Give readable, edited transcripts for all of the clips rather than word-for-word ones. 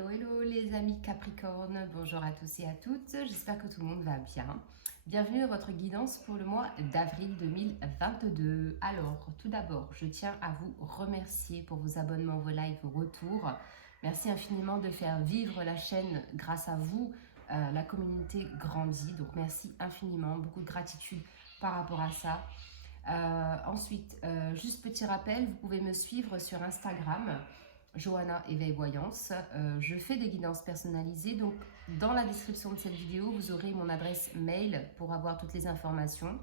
Hello, hello les amis Capricorne, bonjour à tous et à toutes, j'espère que tout le monde va bien. Bienvenue à votre guidance pour le mois d'avril 2022. Alors, tout d'abord, je tiens à vous remercier pour vos abonnements, vos likes, vos retours. Merci infiniment de faire vivre la chaîne grâce à vous. La communauté grandit, donc merci infiniment, beaucoup de gratitude par rapport à ça. Ensuite, juste petit rappel, vous pouvez me suivre sur Instagram, Johanna Éveil Voyance. Je fais des guidances personnalisées, donc dans la description de cette vidéo, vous aurez mon adresse mail pour avoir toutes les informations.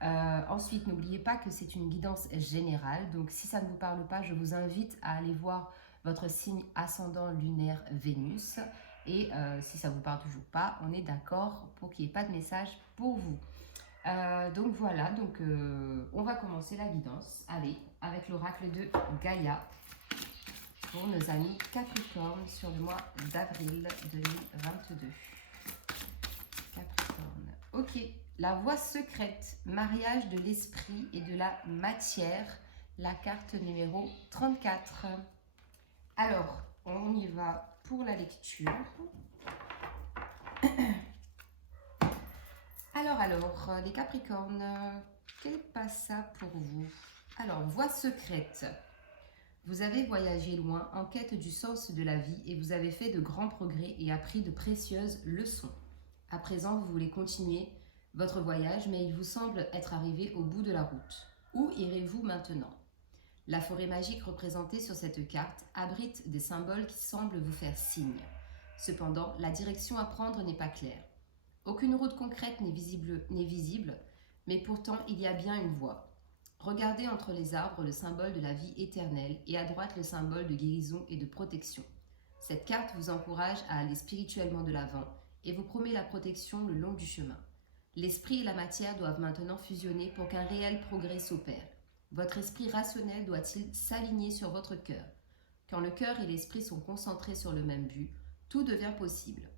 Ensuite, n'oubliez pas que c'est une guidance générale, donc si ça ne vous parle pas, je vous invite à aller voir votre signe ascendant lunaire Vénus. Et si ça ne vous parle toujours pas, on est d'accord pour qu'il n'y ait pas de message pour vous. Donc voilà, on va commencer la guidance. Allez, avec l'oracle de Gaïa pour nos amis Capricorne sur le mois d'avril 2022. Capricorne. Ok, la voie secrète, mariage de l'esprit et de la matière, la carte numéro 34. Alors, on y va pour la lecture. Alors, les Capricornes, quel passe ça pour vous? Alors, voie secrète. Vous avez voyagé loin en quête du sens de la vie et vous avez fait de grands progrès et appris de précieuses leçons. À présent, vous voulez continuer votre voyage, mais il vous semble être arrivé au bout de la route. Où irez-vous maintenant? La forêt magique représentée sur cette carte abrite des symboles qui semblent vous faire signe. Cependant, la direction à prendre n'est pas claire. Aucune route concrète n'est visible, mais pourtant il y a bien une voie. Regardez entre les arbres le symbole de la vie éternelle et à droite le symbole de guérison et de protection. Cette carte vous encourage à aller spirituellement de l'avant et vous promet la protection le long du chemin. L'esprit et la matière doivent maintenant fusionner pour qu'un réel progrès s'opère. Votre esprit rationnel doit-il s'aligner sur votre cœur? Quand le cœur et l'esprit sont concentrés sur le même but, tout devient possible.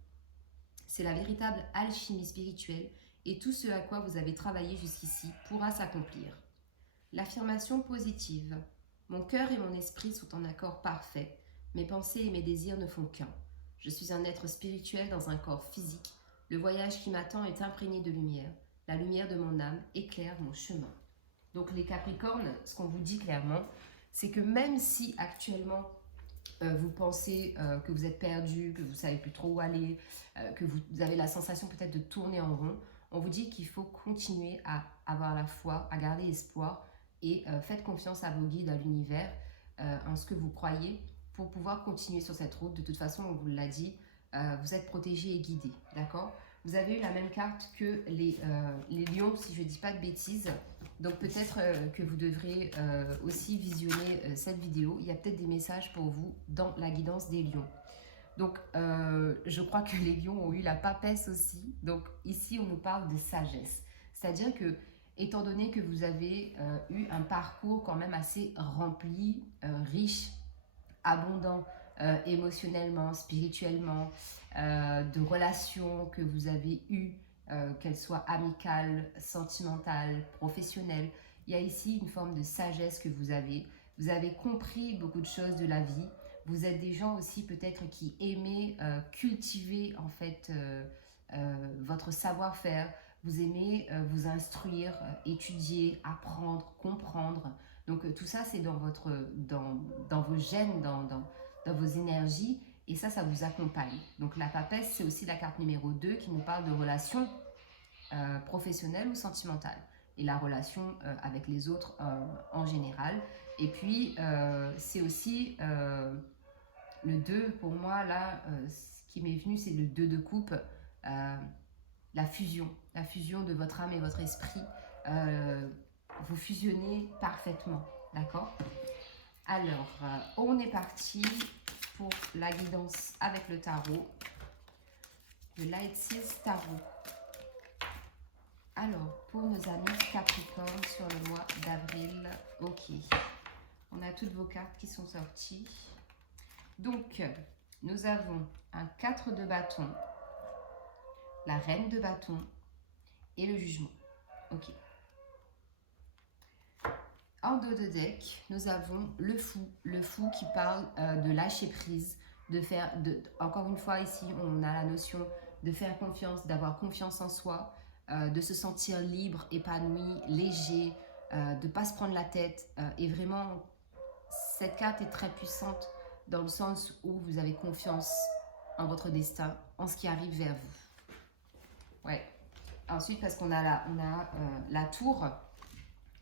C'est la véritable alchimie spirituelle et tout ce à quoi vous avez travaillé jusqu'ici pourra s'accomplir. L'affirmation positive. Mon cœur et mon esprit sont en accord parfait. Mes pensées et mes désirs ne font qu'un. Je suis un être spirituel dans un corps physique. Le voyage qui m'attend est imprégné de lumière. La lumière de mon âme éclaire mon chemin. Donc les Capricornes, ce qu'on vous dit clairement, c'est que même si actuellement vous pensez que vous êtes perdu, que vous ne savez plus trop où aller, que vous avez la sensation peut-être de tourner en rond, on vous dit qu'il faut continuer à avoir la foi, à garder espoir et faites confiance à vos guides, à l'univers, en ce que vous croyez pour pouvoir continuer sur cette route. De toute façon, on vous l'a dit, vous êtes protégé et guidé, d'accord? Vous avez eu la même carte que les lions, si je ne dis pas de bêtises. Donc peut-être que vous devrez aussi visionner cette vidéo. Il y a peut-être des messages pour vous dans la guidance des lions. Donc je crois que les lions ont eu la papesse aussi. Donc ici, on nous parle de sagesse. C'est-à-dire que, étant donné que vous avez eu un parcours quand même assez rempli, riche, abondant, émotionnellement, spirituellement, de relations que vous avez eues, qu'elles soient amicales, sentimentales, professionnelles. Il y a ici une forme de sagesse que vous avez. Vous avez compris beaucoup de choses de la vie. Vous êtes des gens aussi peut-être qui aimez cultiver en fait votre savoir-faire. Vous aimez vous instruire, étudier, apprendre, comprendre. Donc tout ça, c'est dans vos gènes, dans vos énergies. Et ça vous accompagne. Donc la papesse, c'est aussi la carte numéro 2 qui nous parle de relations professionnelles ou sentimentales. Et la relation avec les autres en général. Et puis, c'est aussi le 2, pour moi, là, ce qui m'est venu, c'est le 2 de coupe. La fusion de votre âme et votre esprit. Vous fusionnez parfaitement, d'accord? Alors, on est parti pour la guidance avec le tarot, le Light 6 Tarot. Alors, pour nos amis Capricorne sur le mois d'avril, ok. On a toutes vos cartes qui sont sorties. Donc, nous avons un 4 de bâton, la reine de bâton et le jugement. Ok. En dos de deck, nous avons le fou qui parle de lâcher prise, encore une fois ici, on a la notion de faire confiance, d'avoir confiance en soi, de se sentir libre, épanoui, léger, de ne pas se prendre la tête. Et vraiment, cette carte est très puissante dans le sens où vous avez confiance en votre destin, en ce qui arrive vers vous. Ouais. Ensuite, parce qu'on a la tour,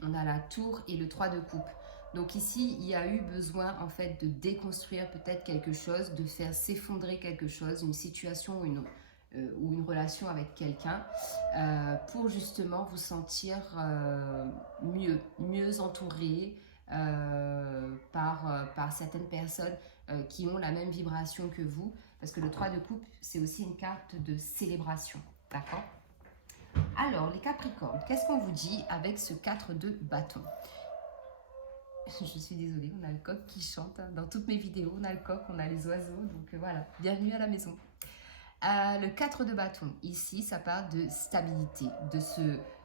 on a la tour et le 3 de coupe. Donc ici, il y a eu besoin en fait de déconstruire peut-être quelque chose, de faire s'effondrer quelque chose, une situation ou une relation avec quelqu'un, pour justement vous sentir mieux entouré par certaines personnes qui ont la même vibration que vous. Parce que le 3 de coupe, c'est aussi une carte de célébration. D'accord ? Alors, les Capricornes, qu'est-ce qu'on vous dit avec ce 4 de bâton? Je suis désolée, on a le coq qui chante. Dans toutes mes vidéos, on a le coq, on a les oiseaux. Donc voilà, bienvenue à la maison. Le 4 de bâton, ici, ça parle de stabilité,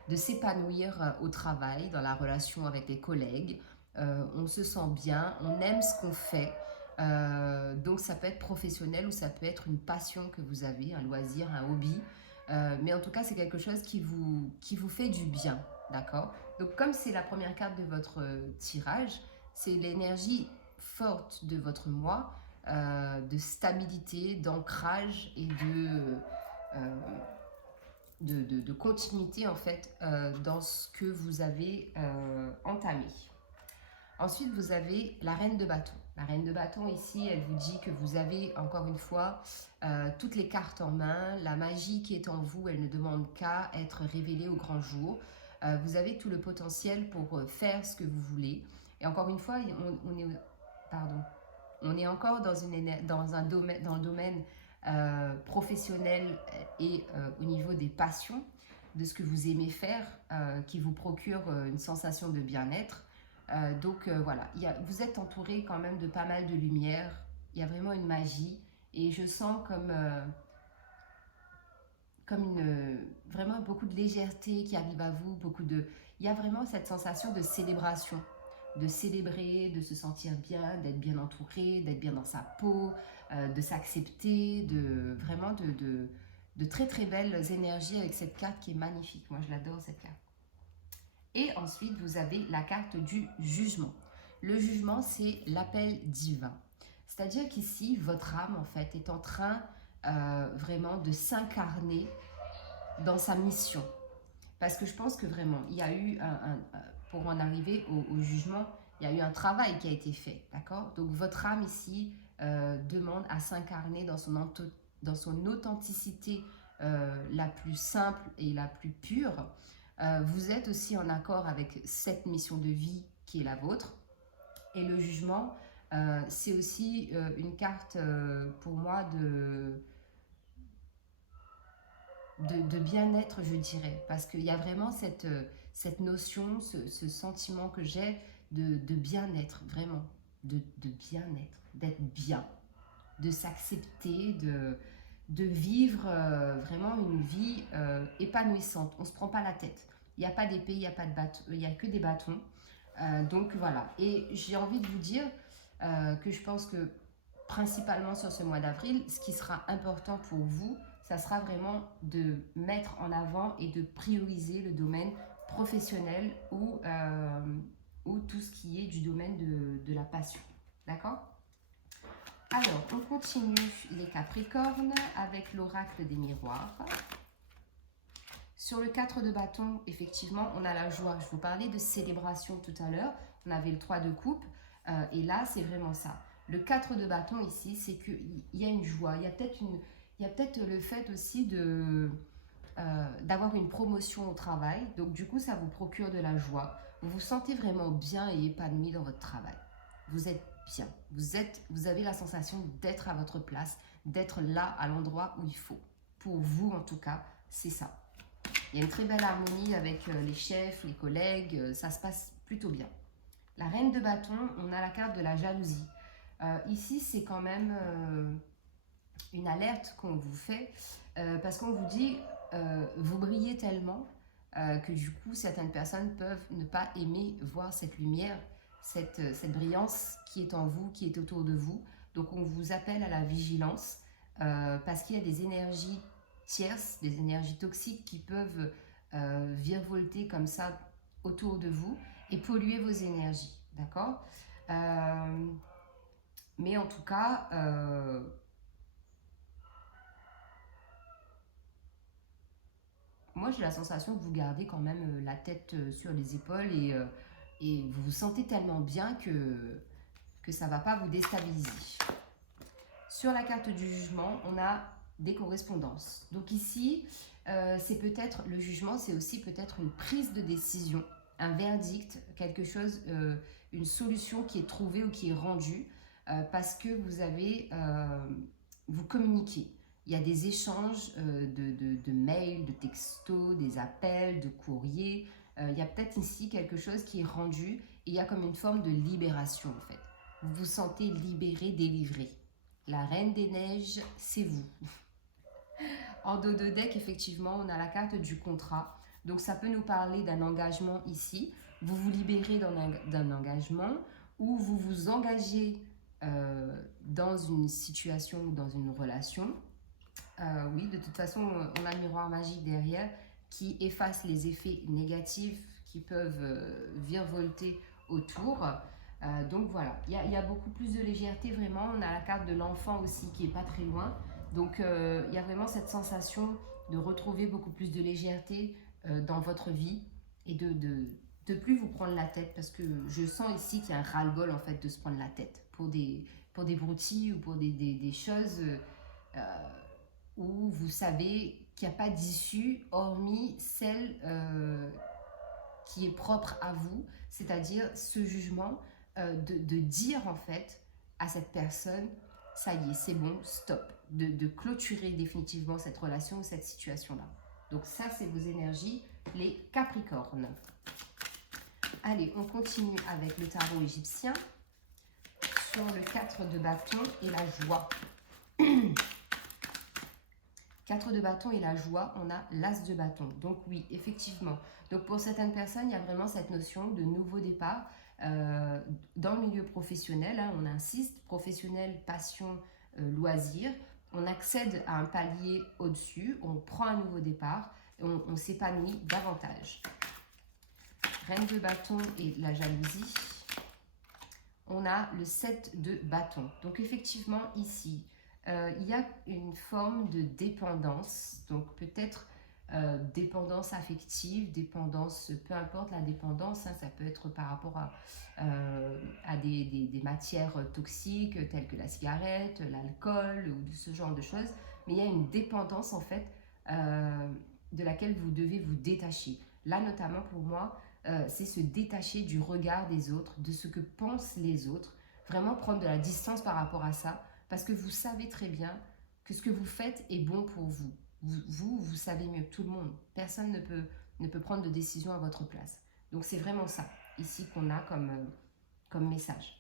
de s'épanouir au travail, dans la relation avec les collègues. On se sent bien, on aime ce qu'on fait. Donc ça peut être professionnel ou ça peut être une passion que vous avez, un loisir, un hobby. Mais en tout cas, c'est quelque chose qui vous fait du bien, d'accord? Donc comme c'est la première carte de votre tirage, c'est l'énergie forte de votre mois, de stabilité, d'ancrage et de continuité en fait dans ce que vous avez entamé. Ensuite, vous avez la reine de bâton. La reine de bâton ici, elle vous dit que vous avez encore une fois toutes les cartes en main. La magie qui est en vous, elle ne demande qu'à être révélée au grand jour. Vous avez tout le potentiel pour faire ce que vous voulez. Et encore une fois, on est encore dans le domaine professionnel et au niveau des passions, de ce que vous aimez faire, qui vous procure une sensation de bien-être. Donc voilà, vous êtes entouré quand même de pas mal de lumière, il y a vraiment une magie et je sens vraiment beaucoup de légèreté qui arrive à vous, il y a vraiment cette sensation de célébration, de célébrer, de se sentir bien, d'être bien entouré, d'être bien dans sa peau, de s'accepter, vraiment de très très belles énergies avec cette carte qui est magnifique. Moi je l'adore cette carte. Et ensuite, vous avez la carte du jugement. Le jugement, c'est l'appel divin. C'est-à-dire qu'ici, votre âme, en fait, est en train vraiment de s'incarner dans sa mission. Parce que je pense que vraiment, il y a eu, pour en arriver au jugement, il y a eu un travail qui a été fait, d'accord? Donc, votre âme ici demande à s'incarner dans son authenticité la plus simple et la plus pure. Vous êtes aussi en accord avec cette mission de vie qui est la vôtre. Et le jugement, c'est aussi une carte pour moi de bien-être, je dirais. Parce qu'il y a vraiment cette notion, ce sentiment que j'ai de bien-être, vraiment. De bien-être, d'être bien, de s'accepter, de vivre vraiment une vie épanouissante. On ne se prend pas la tête. Il n'y a pas d'épée, il n'y a pas de bâton, il n'y a que des bâtons. Donc voilà. Et j'ai envie de vous dire que je pense que principalement sur ce mois d'avril, ce qui sera important pour vous, ça sera vraiment de mettre en avant et de prioriser le domaine professionnel ou tout ce qui est du domaine de la passion. D'accord ? Alors, on continue les Capricornes avec l'oracle des miroirs. Sur le 4 de bâton, effectivement, on a la joie. Je vous parlais de célébration tout à l'heure. On avait le 3 de coupe. Et là, c'est vraiment ça. Le 4 de bâton ici, c'est qu'il y a une joie. Il y a peut-être le fait aussi d'avoir une promotion au travail. Donc, du coup, ça vous procure de la joie. Vous vous sentez vraiment bien et épanoui dans votre travail. Vous êtes bien. Vous avez la sensation d'être à votre place, d'être là, à l'endroit où il faut. Pour vous, en tout cas, c'est ça. Il y a une très belle harmonie avec les chefs, les collègues, ça se passe plutôt bien. La reine de bâton, on a la carte de la jalousie. Ici, c'est quand même une alerte qu'on vous fait, parce qu'on vous dit, vous brillez tellement que du coup, certaines personnes peuvent ne pas aimer voir cette lumière, cette brillance qui est en vous, qui est autour de vous, Donc on vous appelle à la vigilance parce qu'il y a des énergies tierces, des énergies toxiques qui peuvent virevolter comme ça autour de vous et polluer vos énergies, d'accord? Mais en tout cas, moi j'ai la sensation que vous gardez quand même la tête sur les épaules et vous vous sentez tellement bien que ça ne va pas vous déstabiliser. Sur la carte du jugement, on a des correspondances. Donc ici, c'est peut-être le jugement, c'est aussi peut-être une prise de décision, un verdict, quelque chose, une solution qui est trouvée ou qui est rendue parce que vous communiquez. Il y a des échanges de mails, de textos, des appels, de courriers. Il y a peut-être ici quelque chose qui est rendu et il y a comme une forme de libération en fait. Vous vous sentez libéré, délivré. La Reine des Neiges, c'est vous. En dos de deck, effectivement, on a la carte du contrat. Donc, ça peut nous parler d'un engagement ici. Vous vous libérez d'un engagement ou vous vous engagez dans une situation ou dans une relation. Oui, de toute façon, on a le miroir magique derrière qui efface les effets négatifs qui peuvent virevolter autour. Donc voilà, il y a beaucoup plus de légèreté vraiment. On a la carte de l'enfant aussi qui est pas très loin. Donc il y a vraiment cette sensation de retrouver beaucoup plus de légèreté dans votre vie et de plus vous prendre la tête parce que je sens ici qu'il y a un ras-le-bol en fait de se prendre la tête pour des broutilles ou pour des choses où vous savez qu'il n'y a pas d'issue hormis celle qui est propre à vous, c'est-à-dire ce jugement de dire en fait à cette personne, ça y est, c'est bon, stop, de clôturer définitivement cette relation ou cette situation-là. Donc ça, c'est vos énergies, les Capricornes. Allez, on continue avec le tarot égyptien sur le 4 de bâton et la joie. 4 de bâton et la joie, on a l'as de bâton. Donc oui, effectivement. Donc pour certaines personnes, il y a vraiment cette notion de nouveau départ dans le milieu professionnel. Hein, on insiste, professionnel, passion, loisir. On accède à un palier au-dessus, on prend un nouveau départ, on s'épanouit davantage. Reine de bâton et la jalousie. On a le 7 de bâton. Donc effectivement, ici, il y a une forme de dépendance, donc peut-être dépendance affective, dépendance, peu importe la dépendance, hein, ça peut être par rapport à des matières toxiques telles que la cigarette, l'alcool ou ce genre de choses, mais il y a une dépendance en fait de laquelle vous devez vous détacher. Là notamment pour moi, c'est se détacher du regard des autres, de ce que pensent les autres, vraiment prendre de la distance par rapport à ça, parce que vous savez très bien que ce que vous faites est bon pour vous. Vous savez mieux que tout le monde. Personne ne peut prendre de décision à votre place. Donc c'est vraiment ça, ici, qu'on a comme message.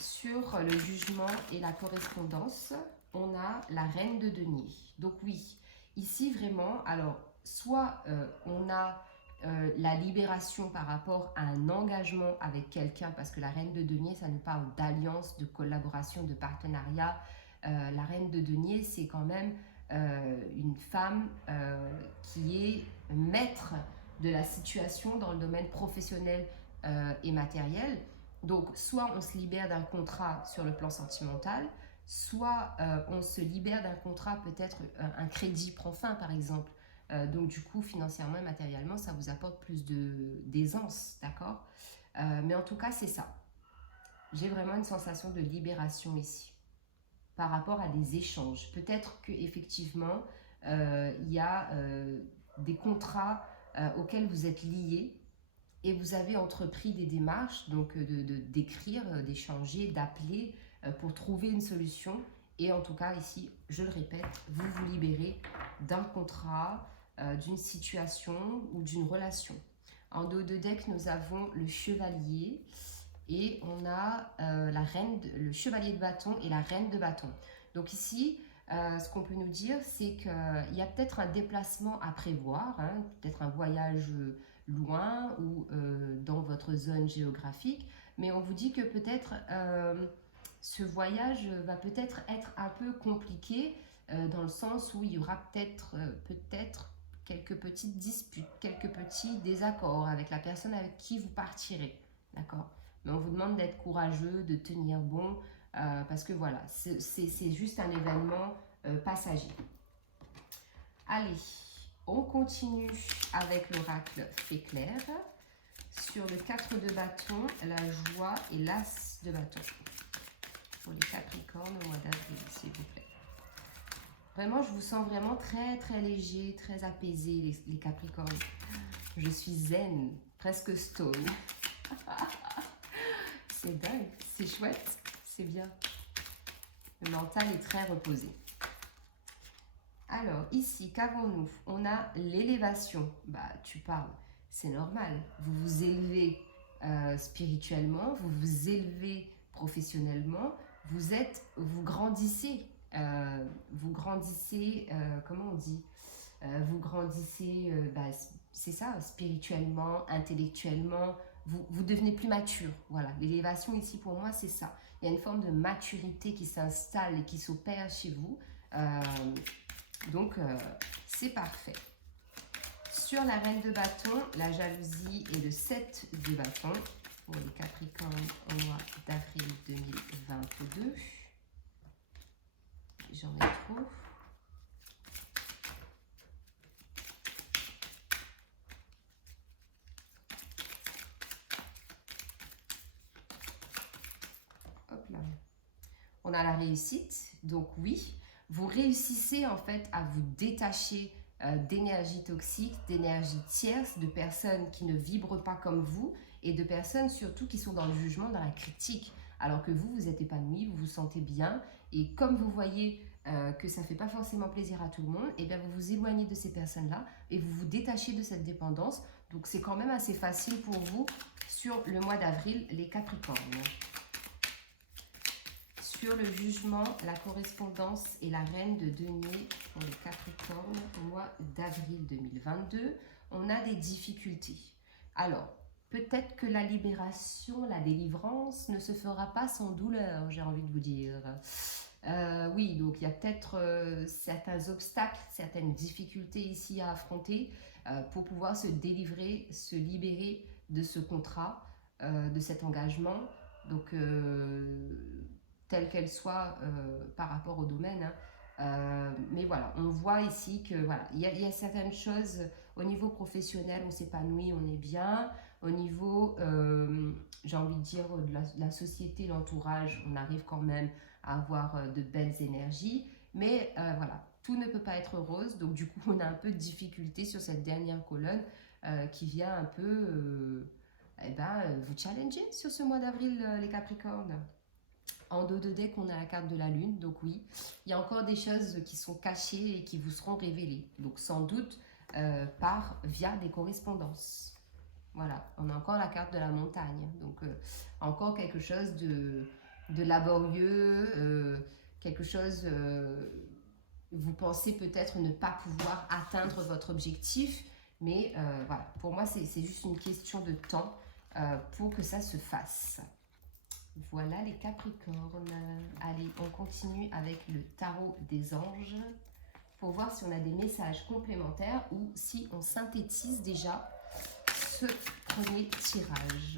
Sur le jugement et la correspondance, on a la reine de denier. Donc oui, ici vraiment, alors, soit on a la libération par rapport à un engagement avec quelqu'un, parce que la reine de denier, ça nous parle d'alliance, de collaboration, de partenariat. La reine de denier, c'est quand même une femme qui est maître de la situation dans le domaine professionnel et matériel. Donc, soit on se libère d'un contrat sur le plan sentimental, soit on se libère d'un contrat, peut-être un crédit prend fin par exemple. Donc du coup, financièrement et matériellement, ça vous apporte plus d'aisance, d'accord? Mais en tout cas, c'est ça. J'ai vraiment une sensation de libération ici, par rapport à des échanges. Peut-être qu'effectivement, il y a des contrats auxquels vous êtes liés, et vous avez entrepris des démarches, donc d'écrire, d'échanger, d'appeler pour trouver une solution. Et en tout cas, ici, je le répète, vous vous libérez d'un contrat, d'une situation ou d'une relation. En dos de deck, nous avons le chevalier et on a le chevalier de bâton et la reine de bâton. Donc ici, ce qu'on peut nous dire, c'est qu'il y a peut-être un déplacement à prévoir, hein, peut-être un voyage loin ou dans votre zone géographique. mais on vous dit que peut-être ce voyage va peut-être être un peu compliqué dans le sens où il y aura peut-être quelques petites disputes, quelques petits désaccords avec la personne avec qui vous partirez, d'accord? Mais on vous demande d'être courageux, de tenir bon, parce que voilà, c'est juste un événement passager. Allez, on continue avec l'oracle Fée Claire. Sur le 4 de bâton, la joie et l'as de bâton. Pour les Capricornes au mois d'avril, s'il vous plaît. Vraiment, je vous sens vraiment très très léger, très apaisé, les Capricornes. Je suis zen, presque stone. C'est dingue, c'est chouette, c'est bien. Le mental est très reposé. Alors, ici, qu'avons-nous? On a l'élévation. Bah, tu parles, c'est normal. Vous vous élevez spirituellement, vous vous élevez professionnellement, vous grandissez. Comment on dit? Vous grandissez, c'est ça, spirituellement, intellectuellement. Vous devenez plus mature. Voilà, l'élévation ici, pour moi, c'est ça. Il y a une forme de maturité qui s'installe et qui s'opère chez vous. Donc, c'est parfait. Sur la reine de bâton, la jalousie et le 7 de bâton pour les Capricornes au mois d'avril 2022. J'en ai trop. Hop là. On a la réussite, donc oui. Vous réussissez en fait à vous détacher d'énergie toxique, d'énergie tierce, de personnes qui ne vibrent pas comme vous et de personnes surtout qui sont dans le jugement, dans la critique. Alors que vous, vous êtes épanoui, vous vous sentez bien et comme vous voyez que ça ne fait pas forcément plaisir à tout le monde, et bien vous vous éloignez de ces personnes-là et vous vous détachez de cette dépendance. Donc c'est quand même assez facile pour vous sur le mois d'avril, les Capricornes. Sur le jugement, la correspondance et la reine de denier pour les Capricornes au mois d'avril 2022, on a des difficultés. Alors, peut-être que la libération, la délivrance ne se fera pas sans douleur, j'ai envie de vous dire. Oui, donc il y a peut-être certains obstacles, certaines difficultés ici à affronter pour pouvoir se délivrer, se libérer de ce contrat, de cet engagement. Donc, telle qu'elle soit par rapport au domaine. Mais voilà, on voit ici que voilà, il y a certaines choses au niveau professionnel, on s'épanouit, on est bien. Au niveau, j'ai envie de dire, de la société, l'entourage, on arrive quand même à avoir de belles énergies. Mais voilà, tout ne peut pas être rose. Donc du coup, on a un peu de difficulté sur cette dernière colonne qui vient un peu vous challenger sur ce mois d'avril, les Capricornes. En dos de deck, on a la carte de la lune, donc oui, il y a encore des choses qui sont cachées et qui vous seront révélées. Donc sans doute via des correspondances. Voilà, on a encore la carte de la montagne. Donc encore quelque chose de laborieux, quelque chose, vous pensez peut-être ne pas pouvoir atteindre votre objectif, mais voilà, pour moi c'est juste une question de temps pour que ça se fasse. Voilà les Capricornes. Allez, on continue avec le tarot des anges pour voir si on a des messages complémentaires ou si on synthétise déjà ce premier tirage.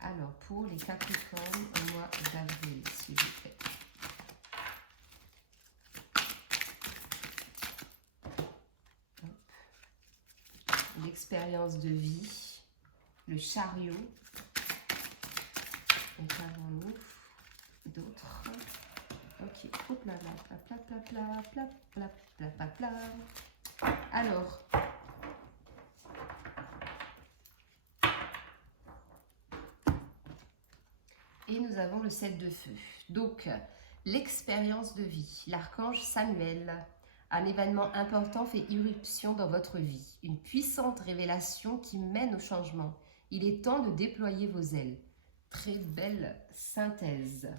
Alors, pour les Capricornes au mois d'avril, s'il vous plaît. L'expérience de vie, le chariot. Donc, avons-nous d'autres? Ok, hop là, alors, et nous avons le 7 de feu. Donc, l'expérience de vie, l'archange Samuel. Un événement important fait irruption dans votre vie. Une puissante révélation qui mène au changement. Il est temps de déployer vos ailes. Très belle synthèse.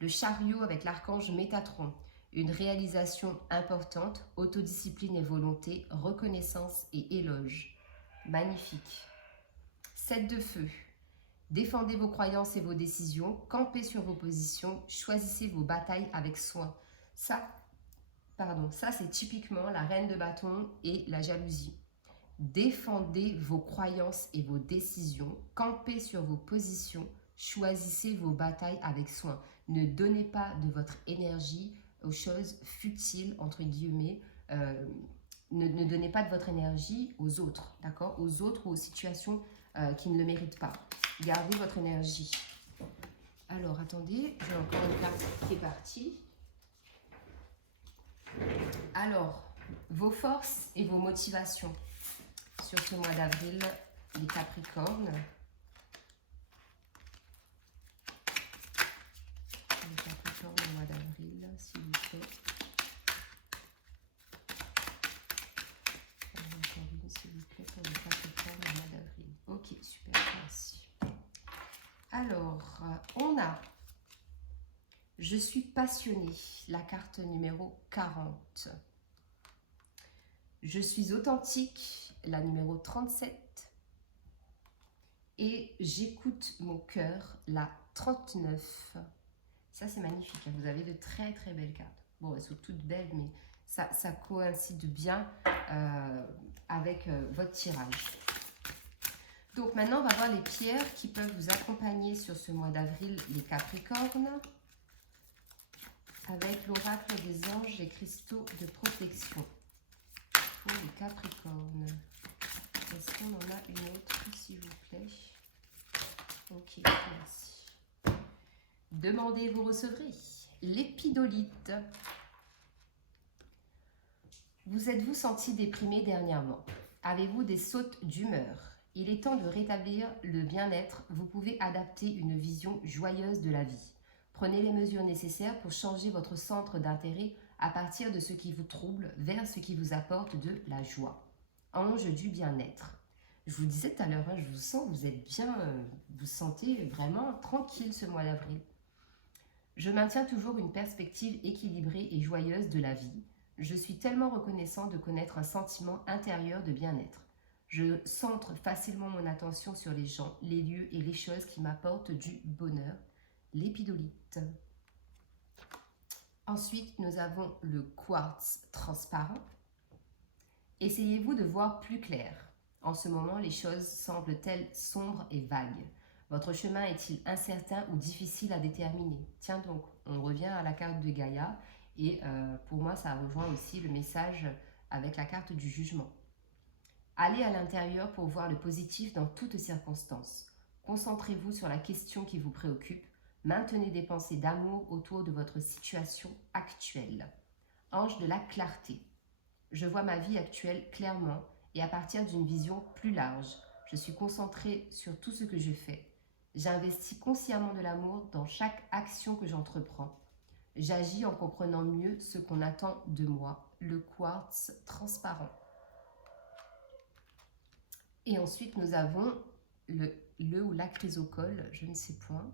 Le chariot avec l'archange Métatron. Une réalisation importante, autodiscipline et volonté, reconnaissance et éloge. Magnifique. 7 de feu. Défendez vos croyances et vos décisions, campez sur vos positions, choisissez vos batailles avec soin. Ça c'est typiquement la reine de bâton et la jalousie. Défendez vos croyances et vos décisions, campez sur vos positions, choisissez vos batailles avec soin. Ne donnez pas de votre énergie aux choses futiles, entre guillemets. Ne donnez pas de votre énergie aux autres, d'accord? Aux autres ou aux situations qui ne le méritent pas. Gardez votre énergie. Alors, attendez, j'ai encore une carte qui est partie. Alors, vos forces et vos motivations sur ce mois d'avril, les Capricornes. Les Capricornes au mois d'avril, s'il vous plaît. Encore une, s'il vous plaît, pour les Capricornes au mois d'avril. Ok, super, merci. Alors, on a « Je suis passionnée », la carte numéro 40. « Je suis authentique », la numéro 37. Et « J'écoute mon cœur », la 39. Ça, c'est magnifique. Vous avez de très, très belles cartes. Bon, elles sont toutes belles, mais ça coïncide bien avec votre tirage. Donc, maintenant, on va voir les pierres qui peuvent vous accompagner sur ce mois d'avril, les Capricornes, avec l'oracle des anges et cristaux de protection. Pour les Capricornes. Est-ce qu'on en a une autre, s'il vous plaît? Ok, merci. Demandez, vous recevrez. L'épidolite. Vous êtes-vous senti déprimé dernièrement? Avez-vous des sautes d'humeur? Il est temps de rétablir le bien-être. Vous pouvez adapter une vision joyeuse de la vie. Prenez les mesures nécessaires pour changer votre centre d'intérêt à partir de ce qui vous trouble vers ce qui vous apporte de la joie. Ange du bien-être. Je vous disais tout à l'heure, je vous sens, vous êtes bien, vous sentez vraiment tranquille ce mois d'avril. Je maintiens toujours une perspective équilibrée et joyeuse de la vie. Je suis tellement reconnaissant de connaître un sentiment intérieur de bien-être. Je centre facilement mon attention sur les gens, les lieux et les choses qui m'apportent du bonheur. L'épidolite. Ensuite, nous avons le quartz transparent. Essayez-vous de voir plus clair. En ce moment, les choses semblent-elles sombres et vagues. Votre chemin est-il incertain ou difficile à déterminer? Tiens donc, on revient à la carte de Gaïa et pour moi, ça rejoint aussi le message avec la carte du jugement. Allez à l'intérieur pour voir le positif dans toutes circonstances. Concentrez-vous sur la question qui vous préoccupe. Maintenez des pensées d'amour autour de votre situation actuelle. Ange de la clarté. Je vois ma vie actuelle clairement et à partir d'une vision plus large. Je suis concentrée sur tout ce que je fais. J'investis consciemment de l'amour dans chaque action que j'entreprends. J'agis en comprenant mieux ce qu'on attend de moi. Le quartz transparent. Et ensuite, nous avons le ou la chrysocole, je ne sais point.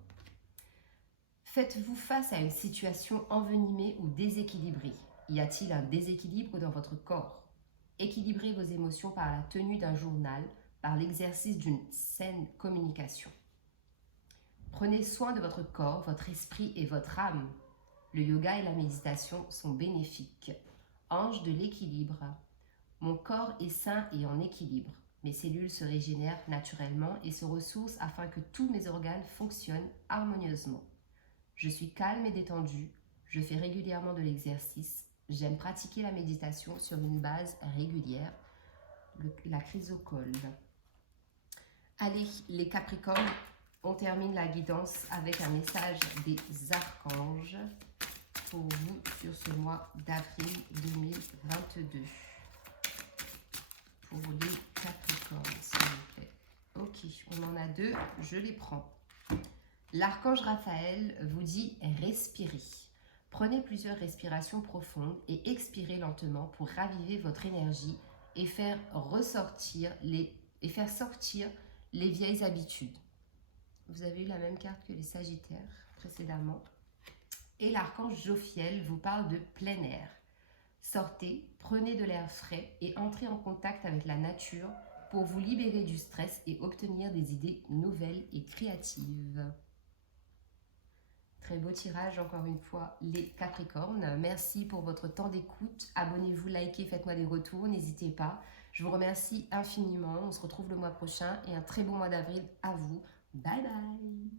Faites-vous face à une situation envenimée ou déséquilibrée? Y a-t-il un déséquilibre dans votre corps? Équilibrez vos émotions par la tenue d'un journal, par l'exercice d'une saine communication. Prenez soin de votre corps, votre esprit et votre âme. Le yoga et la méditation sont bénéfiques. Ange de l'équilibre. Mon corps est sain et en équilibre. Mes cellules se régénèrent naturellement et se ressourcent afin que tous mes organes fonctionnent harmonieusement. Je suis calme et détendue. Je fais régulièrement de l'exercice. J'aime pratiquer la méditation sur une base régulière. La chrysocole. Allez, les Capricornes, on termine la guidance avec un message des archanges pour vous sur ce mois d'avril 2022. Pour les Capricornes, s'il vous plaît. Ok, on en a deux, je les prends. L'archange Raphaël vous dit « Respirez ». Prenez plusieurs respirations profondes et expirez lentement pour raviver votre énergie et faire sortir les vieilles habitudes. Vous avez eu la même carte que les Sagittaires précédemment. Et l'archange Jophiel vous parle de plein air. Sortez, prenez de l'air frais et entrez en contact avec la nature pour vous libérer du stress et obtenir des idées nouvelles et créatives. Très beau tirage encore une fois les Capricornes. Merci pour votre temps d'écoute. Abonnez-vous, likez, faites-moi des retours, n'hésitez pas. Je vous remercie infiniment. On se retrouve le mois prochain et un très bon mois d'avril à vous. Bye bye.